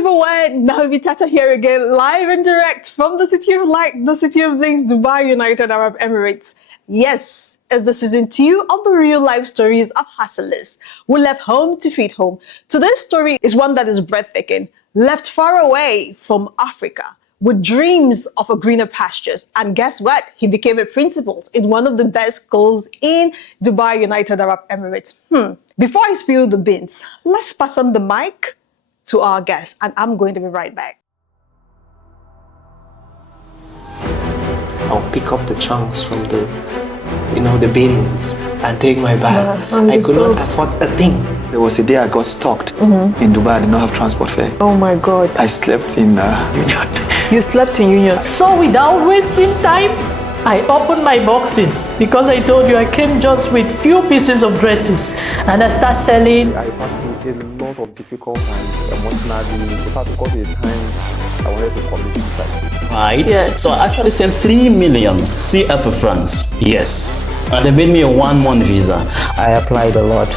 everyone, Naomi Tata here again, live and direct from the city of light, the city of things, Dubai, United Arab Emirates. Yes, it's the season 2 of the real life stories of hustlers who left home to feed home. Today's story is one that is breathtaking, left far away from Africa with dreams of a greener pastures. And guess what? He became a principal in one of the best schools in Dubai, United Arab Emirates. Before I spill the beans, let's pass on the mic to our guest, and I'm going to be right back. I'll pick up the chunks from the beans and take my bag. I could not afford a thing. There was a day I got stuck in Dubai. I did not have transport fare. Oh my God. I slept in Union. You slept in Union? So without wasting time, I opened my boxes because I told you I came just with few pieces of dresses and I start selling. I passed through a lot of difficult times emotionally. In fact, because of the time I wanted to commit suicide. Right? Yeah. So I actually sent 3 million CFA francs. Yes. And they made me a 1-month visa. I applied a lot.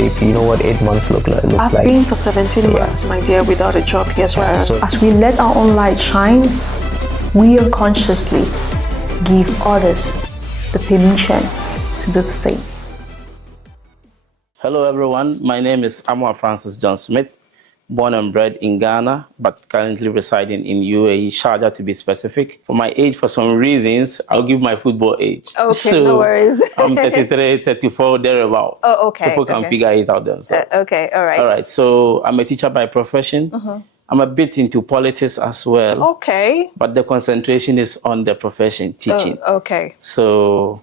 If you know what 8 months looks like. I've been for 17 months, my dear, without a job. Yes, right. So as we let our own light shine, we unconsciously give others the permission to do the same. Hello everyone, my name is Amwa Francis John Smith, born and bred in Ghana, but currently residing in UAE, Sharjah to be specific. For my age, for some reasons, I'll give my football age. Okay, so, no worries. I'm 33, 34, thereabout. Oh, okay. People can figure it out themselves. Okay, all right. All right, so I'm a teacher by profession. I'm a bit into politics as well. Okay. But the concentration is on the profession, teaching. Okay. So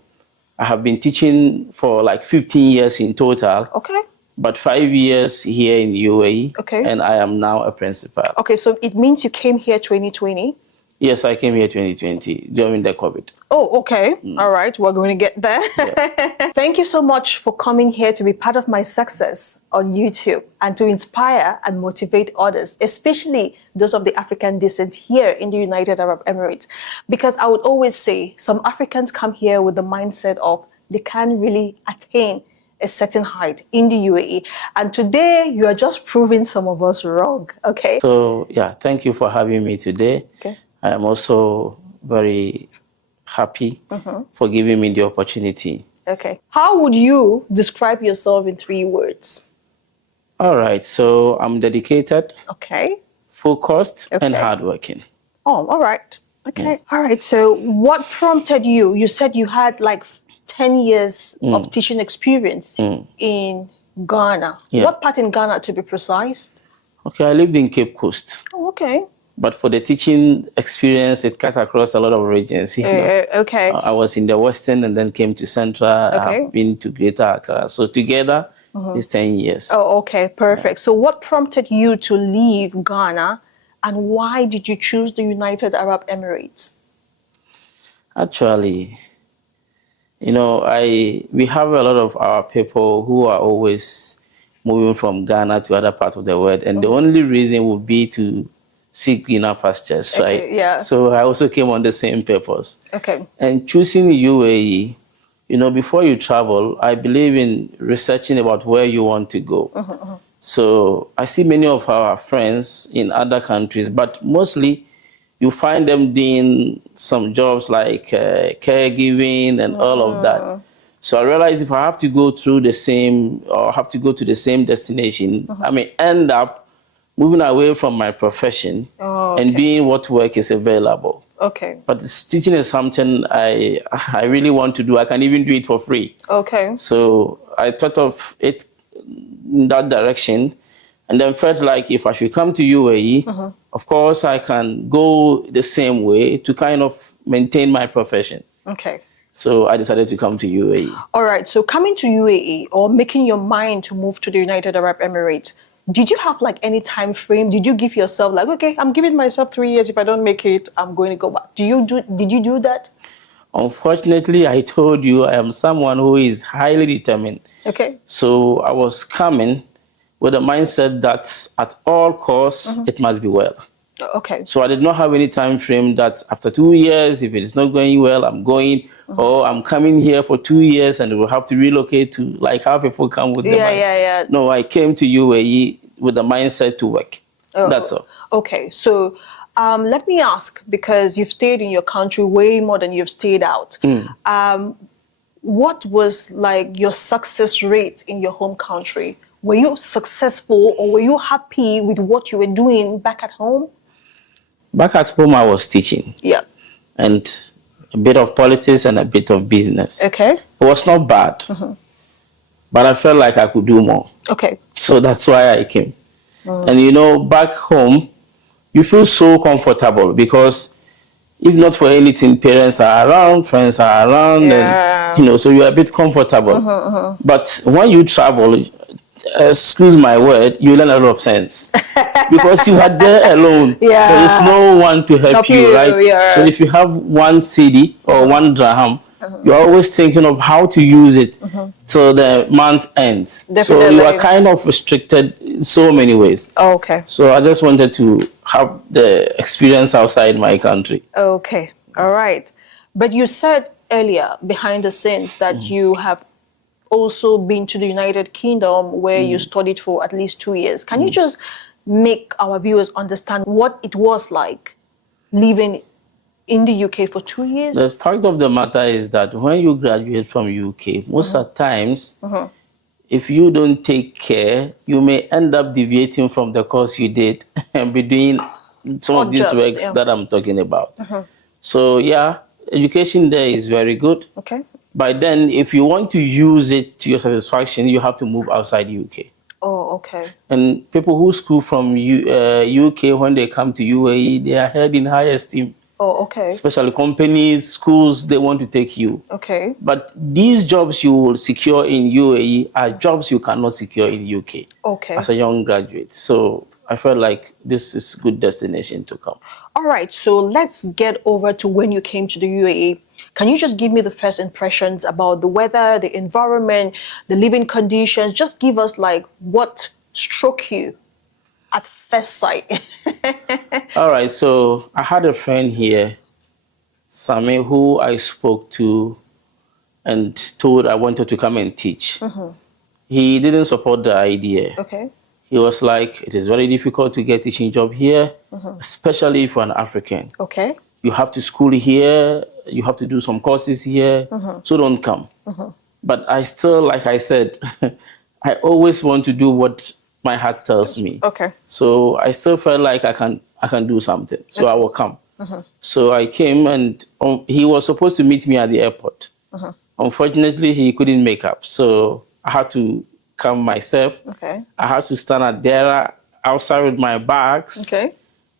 I have been teaching for like 15 years in total. Okay. But 5 years here in UAE. Okay. And I am now a principal. Okay, so it means you came here 2020? Yes, I came here 2020 during the COVID. Oh, okay. All right. We're going to get there. Yeah. Thank you so much for coming here to be part of my success on YouTube and to inspire and motivate others, especially those of the African descent here in the United Arab Emirates. Because I would always say some Africans come here with the mindset of they can't really attain a certain height in the UAE. And today you are just proving some of us wrong. Okay. So yeah, thank you for having me today. Okay. I am also very happy for giving me the opportunity. Okay. How would you describe yourself in 3 words? All right. So I'm dedicated, Okay. focused, and Okay. hardworking. Oh, all right. Okay. All right. So what prompted you? You said you had like 10 years of teaching experience in Ghana. Yeah. What part in Ghana, to be precise? Okay, I lived in Cape Coast. Oh, okay. But for the teaching experience, it cut across a lot of regions. You know. Okay. I was in the Western and then came to Central. Okay. I've been to Greater Accra. So together, it's 10 years. Oh, okay. Perfect. So what prompted you to leave Ghana and why did you choose the United Arab Emirates? Actually, you know, we have a lot of our people who are always moving from Ghana to other parts of the world. And the only reason would be to seek greener pastures, right? Okay, yeah. So I also came on the same purpose. Okay. And choosing UAE, you know, before you travel, I believe in researching about where you want to go. So I see many of our friends in other countries, but mostly you find them doing some jobs like caregiving and all of that. So I realized if I have to go through the same, or have to go to the same destination, I may end up moving away from my profession and doing what work is available. Okay. But teaching is something I really want to do. I can even do it for free. Okay. So I thought of it in that direction and then felt like if I should come to UAE, of course I can go the same way to kind of maintain my profession. Okay. So I decided to come to UAE. All right. So coming to UAE or making your mind to move to the United Arab Emirates, did you have like any time frame? Did you give yourself like, okay, I'm giving myself 3 years. If I don't make it, I'm going to go back. Did you do that? Unfortunately, I told you I am someone who is highly determined. Okay. So I was coming with a mindset that at all costs, it must be well. Okay. So I did not have any time frame that after 2 years, if it is not going well, I'm going, or I'm coming here for 2 years and we'll have to relocate to like how people come with the mind. Yeah. No, I came to UAE with the mindset to work. That's all. Okay, so let me ask, because you've stayed in your country way more than you've stayed out. What was like your success rate in your home country? Were you successful, or were you happy with what you were doing back at home? Back at home, I was teaching. Yeah. And a bit of politics and a bit of business. Okay. It was not bad, but I felt like I could do more. Okay. So that's why I came. And you know, back home, you feel so comfortable because if not for anything, parents are around, friends are around, and you know, so you're a bit comfortable. But when you travel, excuse my word, you learn a lot of sense because you are there alone. There is no one to help you, right? Yeah. So if you have one cedi or one dirham, you're always thinking of how to use it till the month ends. Definitely. So you are kind of restricted in so many ways. Okay. So I just wanted to have the experience outside my country. Okay. All right. But you said earlier behind the scenes that you have also been to the United Kingdom where you studied for at least 2 years. Can you just make our viewers understand what it was like living in the UK for 2 years? The fact of the matter is that when you graduate from UK, most of the times, if you don't take care, you may end up deviating from the course you did and be doing some of these jobs, works that I'm talking about. So yeah, education there is very good. Okay. But then if you want to use it to your satisfaction, you have to move outside UK. Oh, okay. And people who school from UK, when they come to UAE, they are held in high esteem. Oh, okay. Especially companies, schools, they want to take you. Okay. But these jobs you will secure in UAE are jobs you cannot secure in UK as a young graduate. So I felt like this is a good destination to come. All right, so let's get over to when you came to the UAE. Can you just give me the first impressions about the weather, the environment, the living conditions? Just give us like what struck you at first sight. All right, so I had a friend here, Sami, who I spoke to and told I wanted to come and teach. He didn't support the idea. Okay. He was like, it is very difficult to get a teaching job here, especially if you're an African. Okay. You have to school here, you have to do some courses here, so don't come. But I still, like I said, I always want to do what my heart tells me. Okay. So I still felt like I can do something, so I will come. So I came, and he was supposed to meet me at the airport. Unfortunately, he couldn't make up, so I had to come myself. Okay. I had to stand at there outside with my bags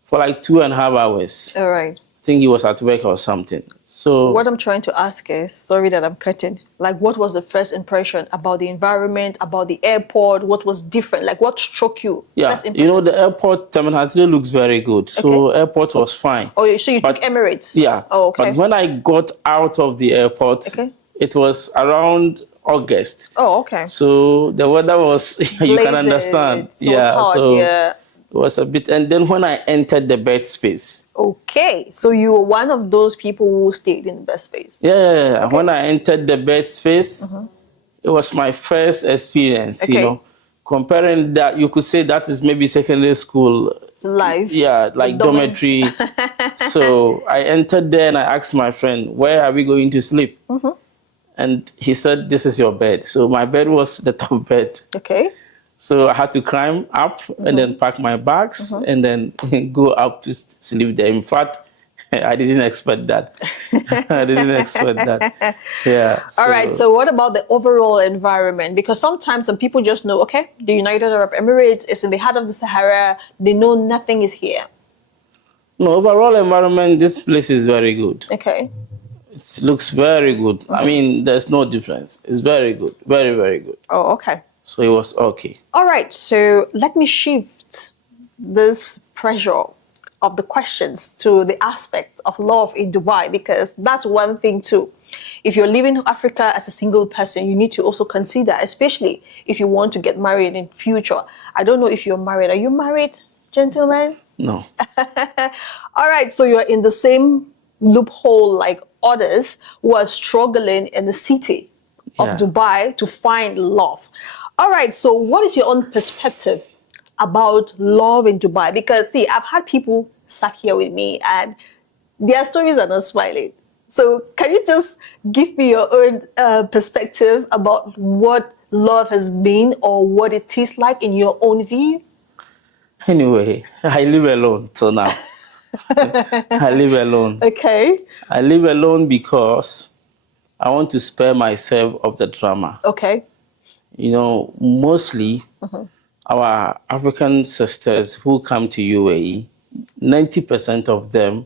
for like 2.5 hours. All right. I think he was at work or something. So what I'm trying to ask is, sorry that I'm cutting, like what was the first impression about the environment, about the airport? What was different? Like what struck you? yeah, First you know, the airport terminal looks very good. So airport was fine. Oh, so you took Emirates? Yeah. Oh, okay. But when I got out of the airport, it was around August. Oh, okay. So the weather was, you can understand. So it was hot, so it was a bit. And then when I entered the bed space. Okay. So you were one of those people who stayed in the bed space? Yeah. When I entered the bed space, it was my first experience, you know. Comparing that, you could say that is maybe secondary school life. Yeah, like dormitory. So I entered there and I asked my friend, where are we going to sleep? And he said, this is your bed. So my bed was the top bed. Okay. So I had to climb up and then pack my bags and then go up to sleep there. In fact, I didn't expect that. I didn't expect that. Yeah. All right. So what about the overall environment? Because sometimes some people just know, okay, the United Arab Emirates is in the heart of the Sahara. They know nothing is here. No, overall environment, this place is very good. Okay. It looks very good. I mean, there's no difference. It's very good. Very, very good. Oh, okay. So it was okay. All right. So let me shift this pressure of the questions to the aspect of love in Dubai, because that's one thing too. If you're living in Africa as a single person, you need to also consider, especially if you want to get married in future. I don't know if you're married. Are you married, gentlemen? No. All right. So you're in the same loophole like others who are struggling in the city of Dubai to find love. All right. So what is your own perspective about love in Dubai? Because see, I've had people sat here with me and their stories are not smiling. So can you just give me your own perspective about what love has been or what it is like in your own view? Anyway, I live alone till now. I live alone. Okay. I live alone because I want to spare myself of the drama. Okay. You know, mostly our African sisters who come to UAE, 90% of them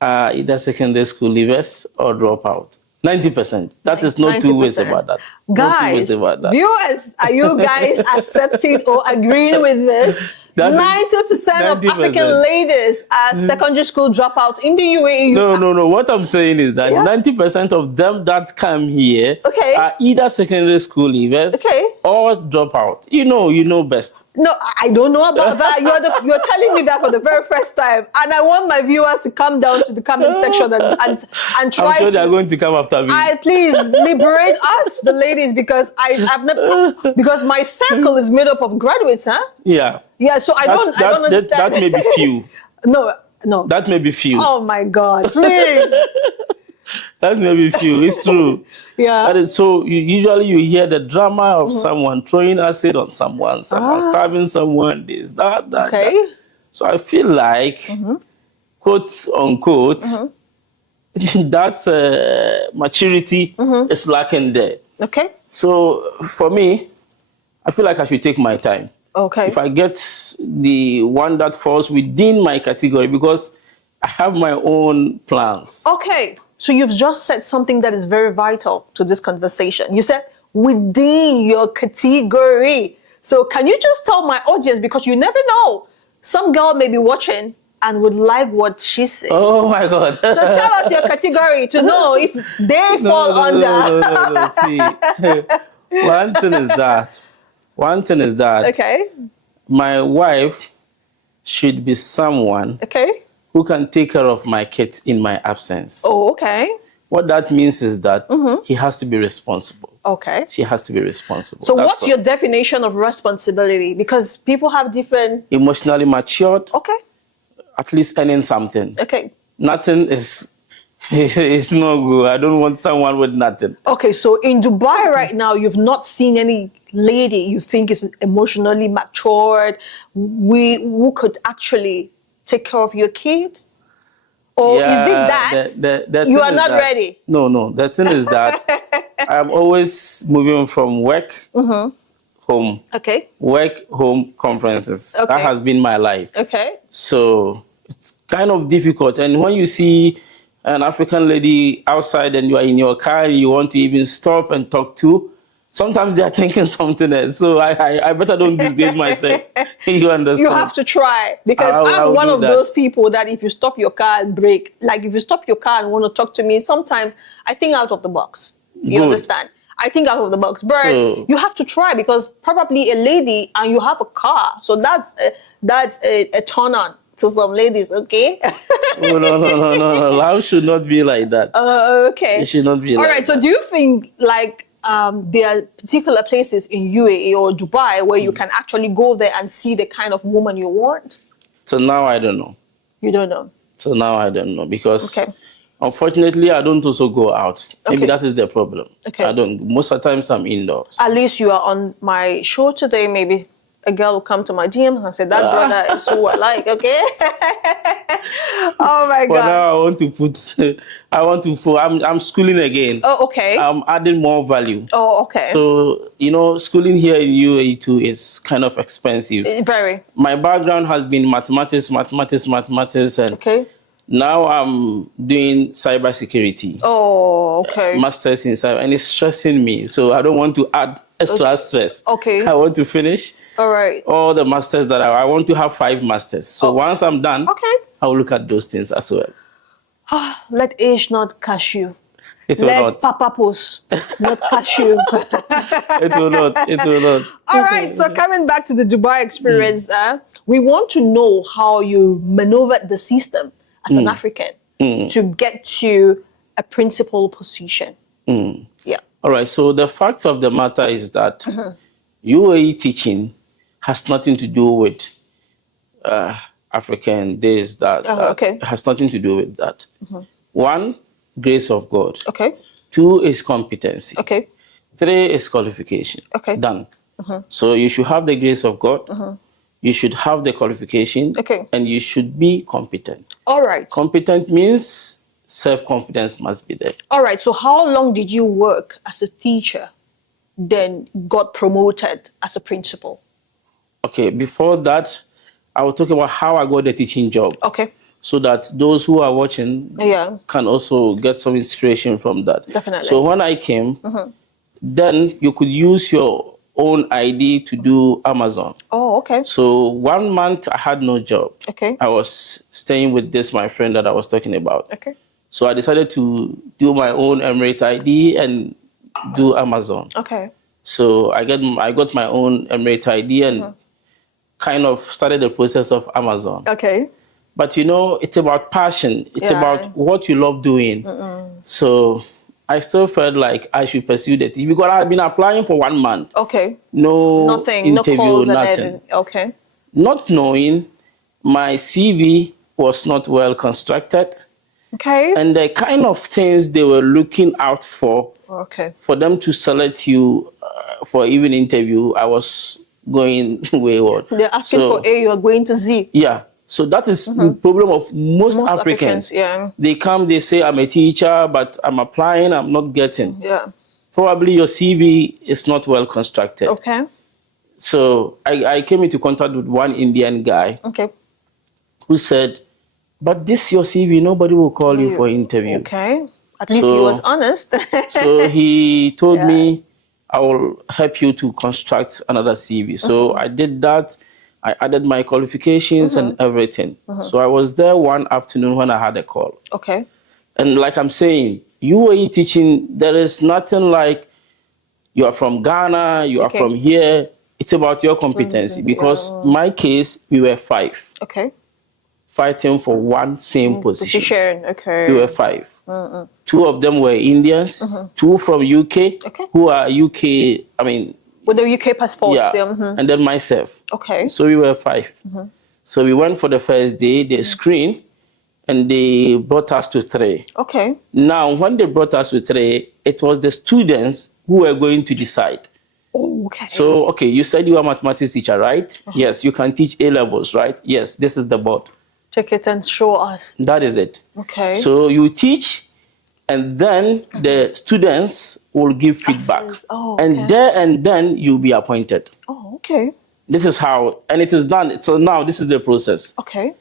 are either secondary school leavers or dropout. 90%. That is not 2 ways 90%. about that. Guys, viewers, are you guys accepting or agreeing with this? 90% of African ladies are secondary school dropouts in the UAE. No. What I'm saying is that 90% of them that come here are either secondary school leavers or dropout. You know best. No, I don't know about that. You're telling me that for the very first time, and I want my viewers to come down to the comment section and try. I'm sure they're going to come after me. Please liberate us, the ladies, because I've never because my circle is made up of graduates, huh? Yeah. Yeah, so I don't understand. That may be few. No. That may be few. Oh my God, please. That may be few. It's true. Yeah. So usually you hear the drama of someone throwing acid on someone stabbing someone, this, that. Okay. That. So I feel like, quote unquote, that maturity is lacking there. Okay. So for me, I feel like I should take my time. Okay. If I get the one that falls within my category, because I have my own plans. Okay. So you've just said something that is very vital to this conversation. You said within your category. So can you just tell my audience, because you never know, some girl may be watching and would like what she says. Oh my God. So tell us your category to know if they fall under. No. See, one thing is that Okay. my wife should be someone who can take care of my kids in my absence. Oh, okay. What that means is that he has to be responsible. Okay. She has to be responsible. So what's your definition of responsibility? Because people have different... Emotionally matured. Okay. At least earning something. Okay. Nothing is it's no good. I don't want someone with nothing. Okay, so in Dubai right now, you've not seen any lady you think is emotionally matured, who could actually take care of your kid? Or is it that you are not ready? No. The thing is that I'm always moving from work, home. Okay. Work, home, conferences. Okay. That has been my life. Okay. So it's kind of difficult. And when you see an African lady outside and you are in your car and you want to even stop and talk to, sometimes they are thinking something else. So I better don't disgrace myself. You understand? You have to try, because I'm one of those people that if you stop your car and brake, like if you stop your car and want to talk to me, sometimes I think out of the box. You understand? I think out of the box. But you have to try, because probably a lady and you have a car. So that's a turn on to some ladies, okay? Oh, no. Life should not be like that. Okay. It should not be All like right. that. So do you think there are particular places in UAE or Dubai where you can actually go there and see the kind of woman you want? So now I don't know. You don't know? So now I don't know, because unfortunately I don't also go out. Maybe that is the problem. Okay. I don't. Most of the times I'm indoors. At least you are on my show today. Maybe a girl will come to my DM and say, that brother is who I like, okay? Oh my God. For now, I'm schooling again. Oh, okay. I'm adding more value. Oh, okay. So, schooling here in UAE too is kind of expensive. Very. My background has been mathematics, and now I'm doing cybersecurity. Oh, okay. Masters in cyber, and it's stressing me. So I don't want to add extra stress. Okay. I want to finish all the masters that I want to have 5 masters. So once I'm done, I will look at those things as well. Let age not catch you. It will not. Papa post not catch you. It will not. All right. So coming back to the Dubai experience, we want to know how you maneuvered the system as an African to get to a principal position. Yeah. All right. So the fact of the matter is that UAE teaching has nothing to do with African this, that. Okay. Has nothing to do with that. One, grace of God. Okay. Two is competency. Okay. Three is qualification. Okay. Done. So you should have the grace of God. You should have the qualification. Okay. And you should be competent. All right. Competent means self-confidence must be there. All right. So how long did you work as a teacher, then got promoted as a principal? Okay, before that, I will talk about how I got the teaching job. Okay. So that those who are watching can also get some inspiration from that. Definitely. So when I came, then you could use your own ID to do Amazon. Oh, okay. So 1 month I had no job. Okay. I was staying with my friend that I was talking about. Okay. So I decided to do my own Emirate ID and do Amazon. Okay. So I got my own Emirate ID and kind of started the process of Amazon. Okay. But you know, it's about passion. It's about what you love doing. So I still felt like I should pursue that because I've been applying for 1 month. Okay. Nothing, interview, no calls nothing. Okay. Not knowing my CV was not well constructed. Okay. And the kind of things they were looking out for them to select you for even interview, I was going wayward. They're asking for A, you are going to Z. Yeah. So that is the problem of most Africans. Yeah. They come, they say, I'm a teacher, but I'm applying, I'm not getting. Yeah. Probably your CV is not well constructed. Okay. So I came into contact with one Indian guy who said, but this your CV, nobody will call you for interview. Okay. At least he was honest. So he told me, I will help you to construct another CV. So I did that. I added my qualifications and everything. So I was there one afternoon when I had a call. Okay. And like I'm saying, UAE teaching, there is nothing like you are from Ghana, you are from here. It's about your competency. Because my case, we were 5. Okay. Fighting for one same position. Okay. We were 5. 2 of them were Indians, 2 from UK, who are UK, I mean, with the UK passport. Yeah. And then myself. Okay. So we were 5. So we went for the first day, they screened, and they brought us to 3. Okay. Now, when they brought us to 3, it was the students who were going to decide. Oh, okay. So, okay, you said you are a mathematics teacher, right? Yes, you can teach A levels, right? Yes, this is the board. Take it and show us. That is it. Okay. So you teach, and then the students will give feedback. Oh, okay. And there and then you'll be appointed. Oh, okay. This is how, and it is done. So now this is the process. Okay.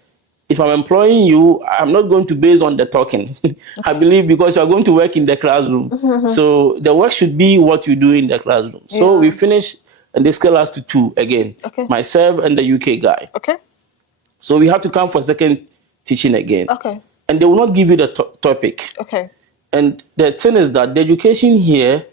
If I'm employing you, I'm not going to base on the talking. I believe because you're going to work in the classroom. So the work should be what you do in the classroom. So we finish, and they scale us to 2 again. Okay. Myself and the UK guy. Okay. So we have to come for second teaching again. Okay. And they will not give you the topic. Okay. And the thing is that the education here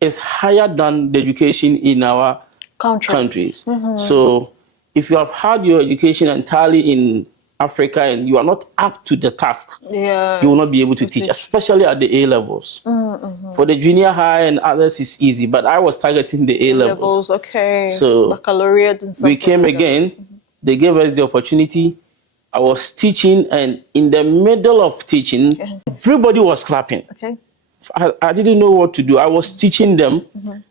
is higher than the education in our countries. So if you have had your education entirely in Africa and you are not up to the task, you will not be able to teach, especially at the A levels. For the junior high and others, it's easy. But I was targeting the A levels. Okay. So baccalaureate and something. We came again. They gave us the opportunity. I was teaching, and in the middle of teaching, everybody was clapping. Okay. I didn't know what to do. I was teaching them,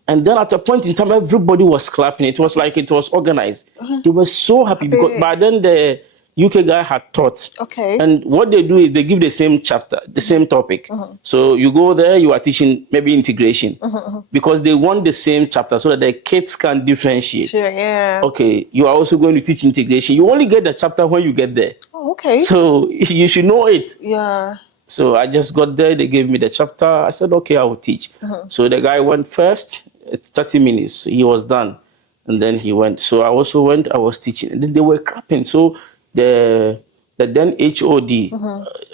and then at a point in time, everybody was clapping. It was like it was organized. They were so happy because by then the UK guy had taught. Okay. And what they do is they give the same chapter, the same topic. So you go there, you are teaching maybe integration because they want the same chapter so that the kids can differentiate. Sure, yeah. Okay, you are also going to teach integration. You only get the chapter when you get there. Oh, okay. So you should know it. Yeah. So I just got there. They gave me the chapter. I said, okay, I will teach. So the guy went first. It's 30 minutes. He was done. And then he went. So I also went. I was teaching. And then they were clapping. So the then HOD,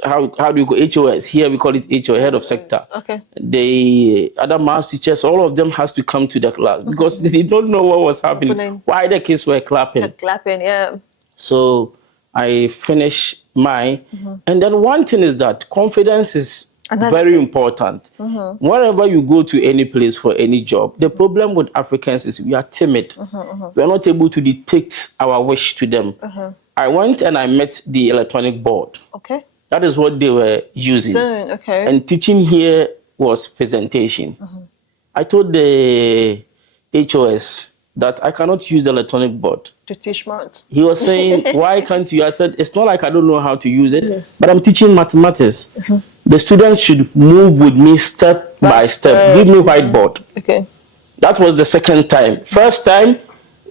how do you go? HOS. Here we call it HO, head of sector. Okay. The other maths teachers, all of them has to come to the class because they don't know what was happening. Why the kids were clapping. Clapping, yeah. So I finished mine. And then one thing is that confidence is Very important. Wherever you go to any place for any job, the problem with Africans is we are timid. We are not able to dictate our wish to them. I went and I met the electronic board. Okay. That is what they were using. Okay. And teaching here was presentation. I told the HOS that I cannot use the electronic board to teach maths. He was saying, why can't you? I said, it's not like I don't know how to use it, but I'm teaching mathematics. The students should move with me step by step. Give me whiteboard. Okay. That was the second time. First time,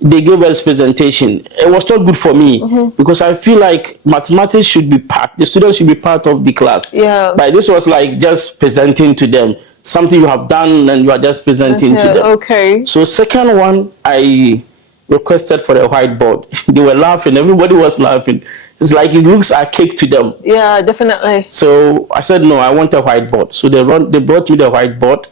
they gave us presentation. It was not good for me because I feel like mathematics should be the students should be part of the class. Yeah. But this was like just presenting to them. Something you have done and you are just presenting to them. Okay. So second one, I requested for a whiteboard. They were laughing. Everybody was laughing. It's like it looks archaic to them. Yeah, definitely. So I said, no, I want a whiteboard. So they brought me the whiteboard.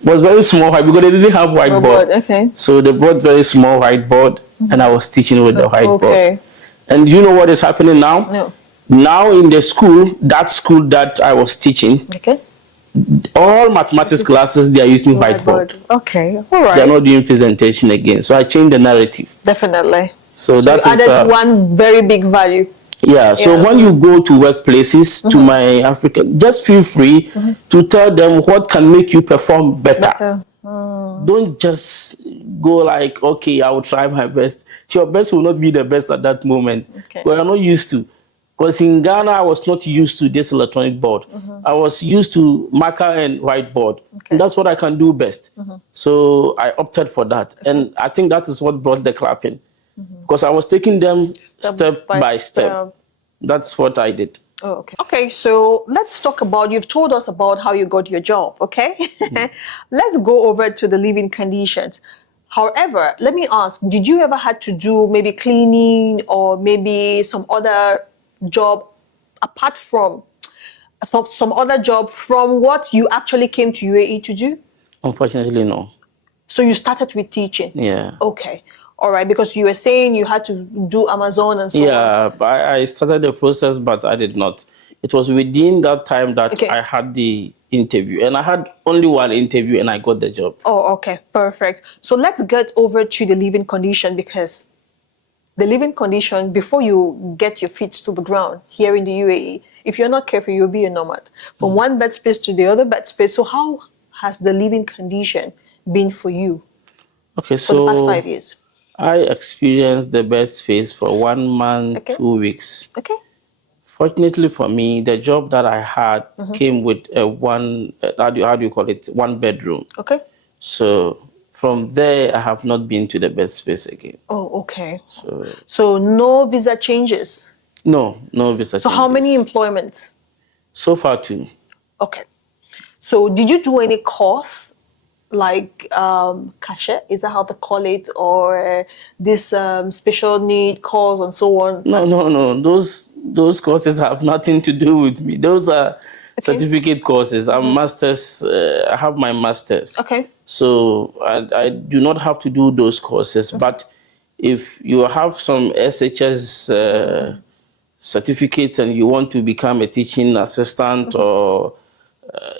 It was very small because they didn't have whiteboard. Okay. So they brought very small whiteboard and I was teaching with the whiteboard. Okay. And you know what is happening now? No. Now in the school that I was teaching, okay, all mathematics classes, they are using whiteboard. Okay, all right. They are not doing presentation again. So I changed the narrative. Definitely. So that you is added one very big value. Yeah. So when you go to workplaces, to my African, just feel free to tell them what can make you perform better. Don't just go like, okay, I will try my best. Your best will not be the best at that moment. Okay. We are not used to. Because in Ghana, I was not used to this electronic board. I was used to marker and whiteboard. And that's what I can do best. So I opted for that. And I think that is what brought the clapping. Because I was taking them step by step. That's what I did. Oh, okay. Okay, so let's talk about, you've told us about how you got your job, okay? Let's go over to the living conditions. However, let me ask, did you ever had to do maybe cleaning or maybe some other job apart from some other job from what you actually came to UAE to do? Unfortunately, no. So you started with teaching? Yeah. Okay. All right, because you were saying you had to do Amazon and so on. Yeah, I started the process, but I did not. It was within that time that I had the interview. And I had only one interview and I got the job. Oh, okay. Perfect. So let's get over to the living condition, because the living condition, before you get your feet to the ground here in the UAE, if you're not careful, you'll be a nomad. From one bed space to the other bed space. So how has the living condition been for you for the past 5 years? I experienced the bed space for 1 month, 2 weeks. Okay. Fortunately for me, the job that I had came with a one bedroom. Okay. So from there, I have not been to the bed space again. Oh, okay. So no visa changes? No visa changes. So how many employments? So far 2. Okay. So did you do any course like cashier? Is that how they call it? Or this special need course and so on? No. Those courses have nothing to do with me. Those are certificate courses. I'm masters. I have my masters. Okay. So I do not have to do those courses. But if you have some SHS certificate and you want to become a teaching assistant or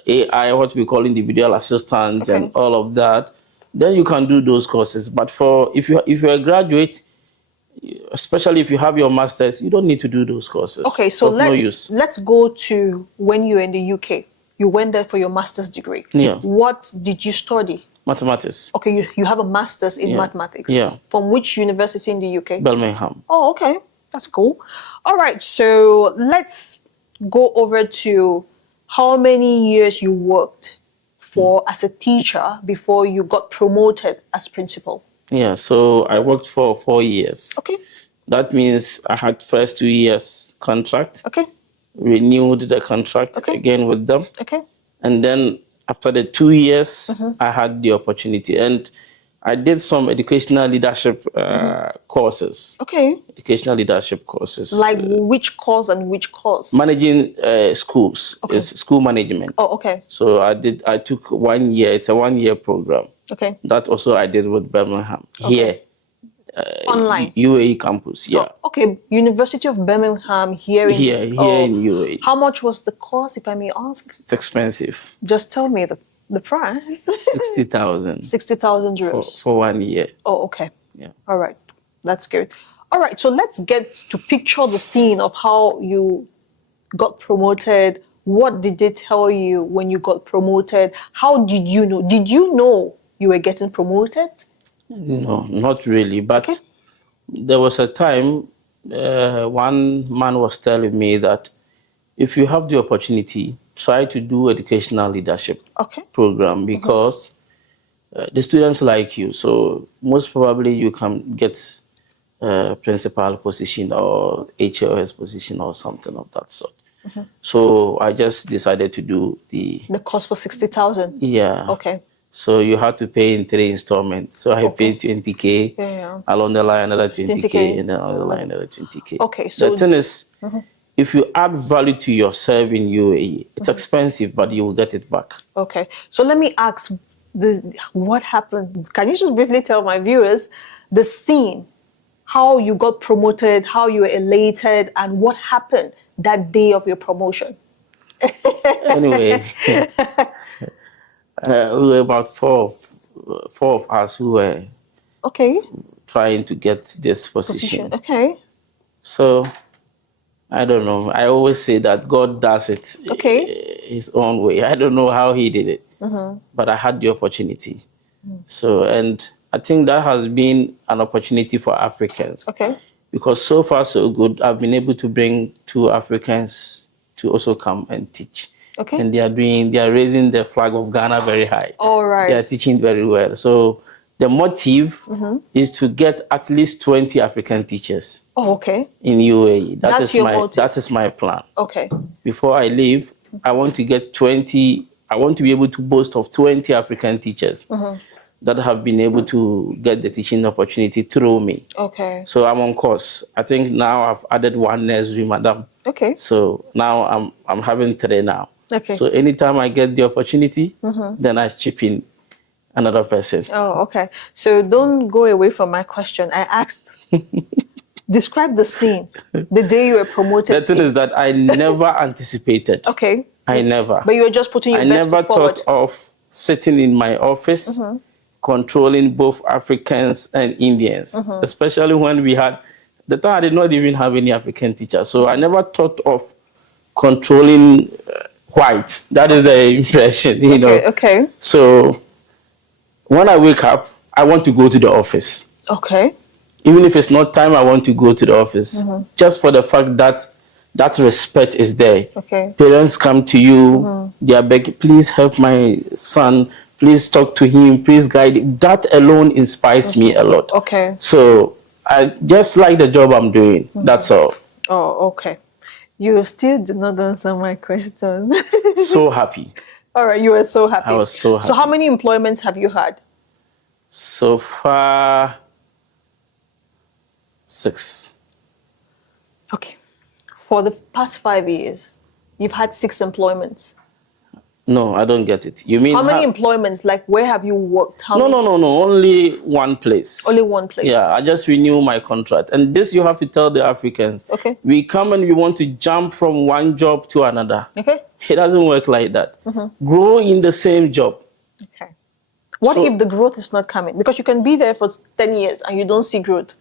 AI, what we call individual assistant and all of that, then you can do those courses. But if you're a graduate, especially if you have your masters, you don't need to do those courses. Okay, so no use. Let's go to when you were in the UK. You went there for your master's degree. Yeah. What did you study? Mathematics. Okay, you have a master's in mathematics. Yeah. From which university in the UK? Birmingham. Oh, okay. That's cool. All right, so let's go over to how many years you worked for as a teacher before you got promoted as principal. Yeah, so I worked for 4 years. Okay. That means I had first 2 years contract. Okay. Renewed the contract again with them. Okay. And then after the 2 years, I had the opportunity. And I did some educational leadership courses. Okay. Educational leadership courses. Like which course and which course? Managing schools. Okay. It's school management. Oh, okay. So I took 1 year. It's a 1 year program. Okay. That also I did with Birmingham here. Online. UAE campus. Yeah. Oh, okay, University of Birmingham here in Here in UAE. How much was the course, if I may ask? It's expensive. Just tell me the price. 60,000. 60,000 euros for 1 year. Oh, okay. Yeah. All right. That's good. All right. So let's get to picture the scene of how you got promoted. What did they tell you when you got promoted? How did you know? Did you know you were getting promoted? No, not really. But there was a time one man was telling me that if you have the opportunity, try to do educational leadership program because the students like you. So most probably you can get a principal position or HOS position or something of that sort. So I just decided to do the course for 60,000. Yeah. Okay. So you had to pay in 3 installments. So I paid 20K, along the line another 20K, and then along the line another 20K. Okay. So the thing is, if you add value to yourself in UAE, it's expensive, but you will get it back. Okay. So let me ask, what happened? Can you just briefly tell my viewers the scene, how you got promoted, how you were elated, and what happened that day of your promotion? Anyway, we were about four of us who were trying to get this position. Okay. So, I don't know. I always say that God does it his own way. I don't know how he did it, but I had the opportunity. So, and I think that has been an opportunity for Africans. Okay. Because so far so good, I've been able to bring 2 Africans to also come and teach. Okay. And they are raising the flag of Ghana very high. All right. They are teaching very well. So the motive is to get at least 20 African teachers. Oh, okay. In UAE. That's your motive. That is my plan. Okay. Before I leave, I want to get 20. I want to be able to boast of 20 African teachers that have been able to get the teaching opportunity through me. Okay. So I'm on course. I think now I've added 1 nursery, madam. Okay. So now I'm having 3 now. Okay. So anytime I get the opportunity, then I chip in another person. Oh, okay. So don't go away from my question. I asked, describe the scene, the day you were promoted. The thing is that I never anticipated. Okay. I never. But you were just putting your best foot forward. I never thought of sitting in my office, controlling both Africans and Indians, especially when we had, the time I did not even have any African teachers. So I never thought of controlling white. That is the impression, you know. Okay. So when I wake up, I want to go to the office. Okay. Even if it's not time, I want to go to the office. Just for the fact that that respect is there. Okay. Parents come to you, they are begging, please help my son, please talk to him, please guide him. That alone inspires me a lot. Okay. So I just like the job I'm doing. That's all. Oh, okay. You still did not answer my question. So happy. All right, you were so happy. I was so happy. So how many employments have you had? So far, 6. Okay. For the past 5 years, you've had 6 employments. No, I don't get it. You mean how many employments? Like, where have you worked? No. Only one place. Only one place. Yeah, I just renew my contract. And this you have to tell the Africans. Okay. We come and we want to jump from one job to another. Okay. It doesn't work like that. Grow in the same job. Okay. What if the growth is not coming? Because you can be there for 10 years and you don't see growth.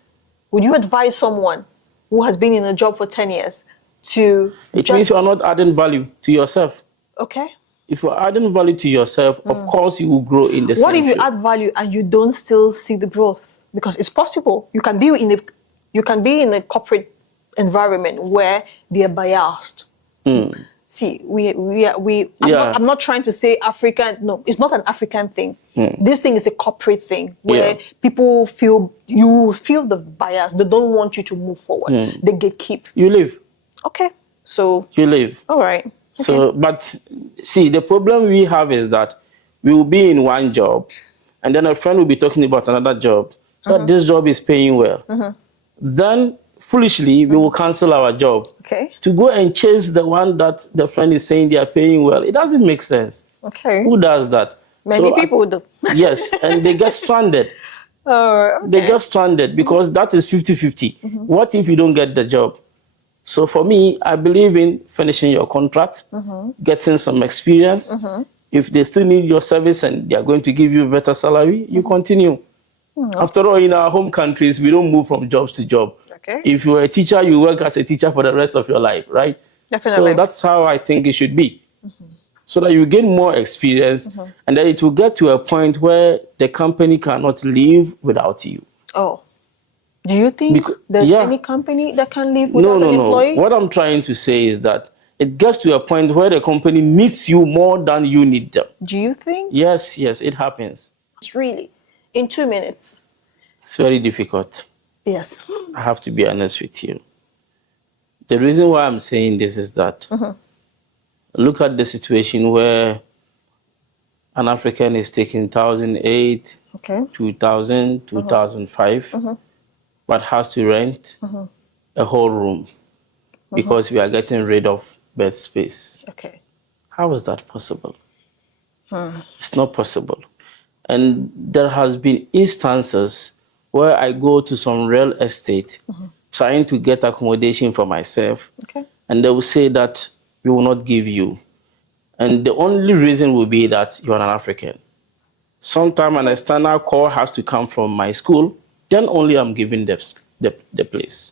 Would you advise someone who has been in a job for 10 years to It means you are not adding value to yourself. Okay. If you're adding value to yourself, of course you will grow in the same What if you field. add value and you don't still see the growth? Because it's possible. You can be in a corporate environment where they are biased. See, I'm not trying to say African. No, it's not an African thing. This thing is a corporate thing where people feel the bias. They don't want you to move forward. They gatekeep. You live. Okay, so You live. all right. So, but see, the problem we have is that we will be in one job, and then a friend will be talking about another job, that this job is paying well. Then, foolishly, we will cancel our job Okay. to go and chase the one that the friend is saying they are paying well. It doesn't make sense. Okay. Who does that? Many So, people do. Yes, and they get stranded. Oh, okay. They just stranded because that is 50-50. What if you don't get the job? So for me, I believe in finishing your contract, getting some experience. If they still need your service and they are going to give you a better salary, you continue. After all, in our home countries, we don't move from jobs to job. Okay. If you're a teacher, you work as a teacher for the rest of your life, right? Definitely. So that's how I think it should be. So that you gain more experience, and then it will get to a point where the company cannot live without you. Oh. Do you think there's any company that can live without an employee? No. What I'm trying to say is that it gets to a point where the company needs you more than you need them. Do you think? Yes, it happens. Really? In 2 minutes? It's very difficult. Yes. I have to be honest with you. The reason why I'm saying this is that look at the situation where an African is taking 1,008, 2,000, 2,005, but has to rent a whole room because we are getting rid of bed space. Okay. How is that possible? It's not possible. And there has been instances where I go to some real estate trying to get accommodation for myself, and they will say that we will not give you. And the only reason will be that you are an African. Sometime an external call has to come from my school, then only I'm given the place.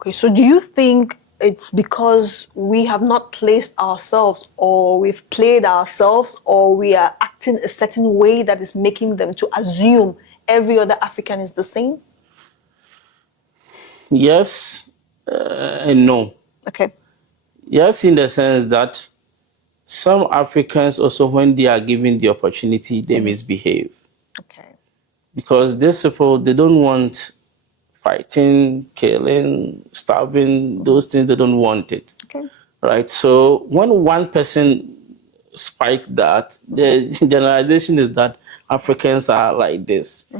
Okay, so do you think it's because we have not placed ourselves, or we've played ourselves, or we are acting a certain way that is making them to assume every other African is the same? Yes and no. Okay. Yes, in the sense that some Africans also, when they are given the opportunity, they misbehave. Okay. Because these people, they don't want fighting, killing, starving, those things, they don't want it. Okay. Right? So when one person spiked that, the generalization is that Africans are like this.